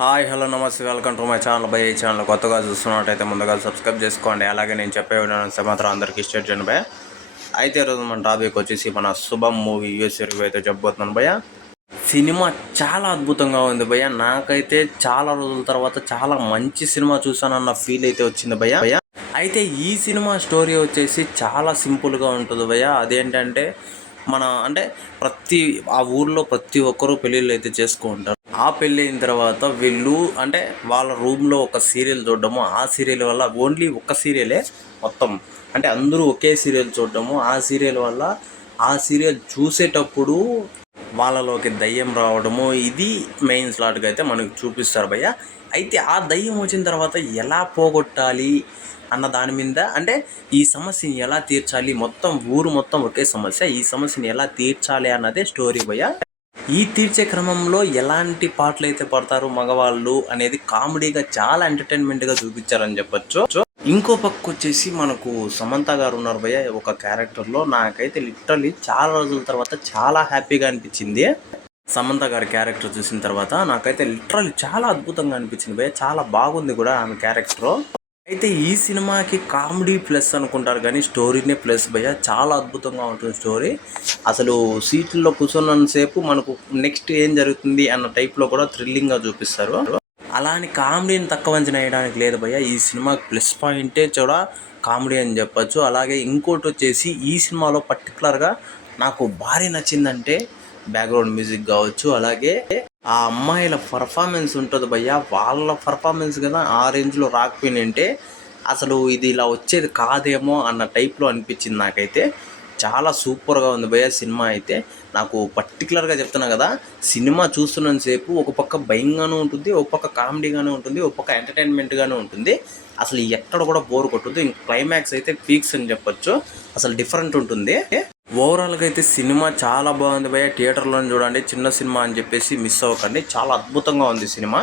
Hi hello నమస్తే welcome to my channel. ఈ channel కొత్తగా చూస్తున్నట్టయితే ముందుగా సబ్స్క్రైబ్ చేసుకోండి. అలాగే నేను చెప్పే విధానం మాత్రం అందరికీ స్టేట్ చేయండి భయ. అయితే ఈరోజు మన టాపిక్ వచ్చేసి మన శుభం మూవీ యూఎస్ రివ్యూ అయితే చెప్పబోతున్నాను భయ. సినిమా చాలా అద్భుతంగా ఉంది భయ. నాకైతే చాలా రోజుల తర్వాత చాలా మంచి సినిమా చూసానన్న ఫీల్ అయితే వచ్చింది భయ. అయితే ఈ సినిమా స్టోరీ వచ్చేసి చాలా సింపుల్గా ఉంటుంది భయ. అదేంటంటే ప్రతి ఆ ఊర్లో ప్రతి ఒక్కరూ పెళ్ళిళ్ళు అయితే చేసుకుంటారు. ఆ పెళ్ళి అయిన తర్వాత వీళ్ళు వాళ్ళ రూమ్లో ఒక సీరియల్ చూడడము, ఆ సీరియల్ వల్ల ఓన్లీ ఒక్క సీరియలే మొత్తం అందరూ ఒకే సీరియల్ చూడడము, ఆ సీరియల్ వల్ల ఆ సీరియల్ చూసేటప్పుడు వాళ్ళలోకి దయ్యం రావడము, ఇది మెయిన్ స్లాట్గా అయితే మనకు చూపిస్తారు భయ్య. అయితే ఆ దయ్యం వచ్చిన తర్వాత ఎలా పోగొట్టాలి అన్న దాని మీద ఈ సమస్యని ఎలా తీర్చాలి, మొత్తం ఊరు మొత్తం ఒకే సమస్య, ఈ సమస్యని ఎలా తీర్చాలి అన్నదే స్టోరీ భయ్య. ఈ తీర్చే క్రమంలో ఎలాంటి పాటలు అయితే పడతారు మగవాళ్ళు అనేది కామెడీగా చాలా ఎంటర్టైన్మెంట్గా చూపించారని చెప్పొచ్చు. ఇంకో పక్క వచ్చేసి మనకు సమంత గారు ఉన్నారు భయ్య ఒక క్యారెక్టర్లో. నాకైతే లిటరల్లీ చాలా రోజుల తర్వాత చాలా హ్యాపీగా అనిపించింది. సమంత గారి క్యారెక్టర్ చూసిన తర్వాత నాకైతే లిటరల్లీ చాలా అద్భుతంగా అనిపించింది భయ్య. చాలా బాగుంది కూడా ఆమె క్యారెక్టర్. అయితే ఈ సినిమాకి కామెడీ ప్లస్ అనుకుంటారు కానీ స్టోరీనే ప్లస్ భయ్య. చాలా అద్భుతంగా ఉంటుంది స్టోరీ. అసలు సీట్లలో కూర్చున్నంతసేపు మనకు నెక్స్ట్ ఏం జరుగుతుంది అన్న టైప్లో కూడా థ్రిల్లింగ్గా చూపిస్తారు. అలాని కామెడీని తక్కువ అంచనా వేయడానికి లేదు భయ్య. ఈ సినిమాకి ప్లస్ పాయింటే కూడా కామెడీ అని చెప్పచ్చు. అలాగే ఇంకోటి వచ్చేసి ఈ సినిమాలో పర్టికులర్గా నాకు భారీ నచ్చిందంటే బ్యాక్గ్రౌండ్ మ్యూజిక్ కావచ్చు, అలాగే ఆ అమ్మాయిల పర్ఫార్మెన్స్ ఉంటుంది భయ్య. వాళ్ళ పర్ఫార్మెన్స్ కదా ఆ రేంజ్లో రాకపోయినంటే అసలు ఇది ఇలా వచ్చేది కాదేమో అన్న టైప్లో అనిపించింది నాకైతే. చాలా సూపర్గా ఉంది భయ్య సినిమా అయితే. నాకు పర్టికులర్గా చెప్తున్నా కదా, సినిమా చూస్తున్నంతసేపు ఒక పక్క భయంగానూ ఉంటుంది, ఒక పక్క కామెడీగానే ఉంటుంది, ఒక పక్క ఎంటర్టైన్మెంట్గానే ఉంటుంది. అసలు ఎక్కడ కూడా బోర్ కొట్టదు. ఇంక క్లైమాక్స్ అయితే పీక్స్ అని చెప్పొచ్చు. అసలు డిఫరెంట్ ఉంటుంది. ఓవరాల్గా అయితే సినిమా చాలా బాగుంది భయ్య. థియేటర్లో చూడండి, చిన్న సినిమా అని చెప్పేసి మిస్ అవ్వకండి. చాలా అద్భుతంగా ఉంది సినిమా.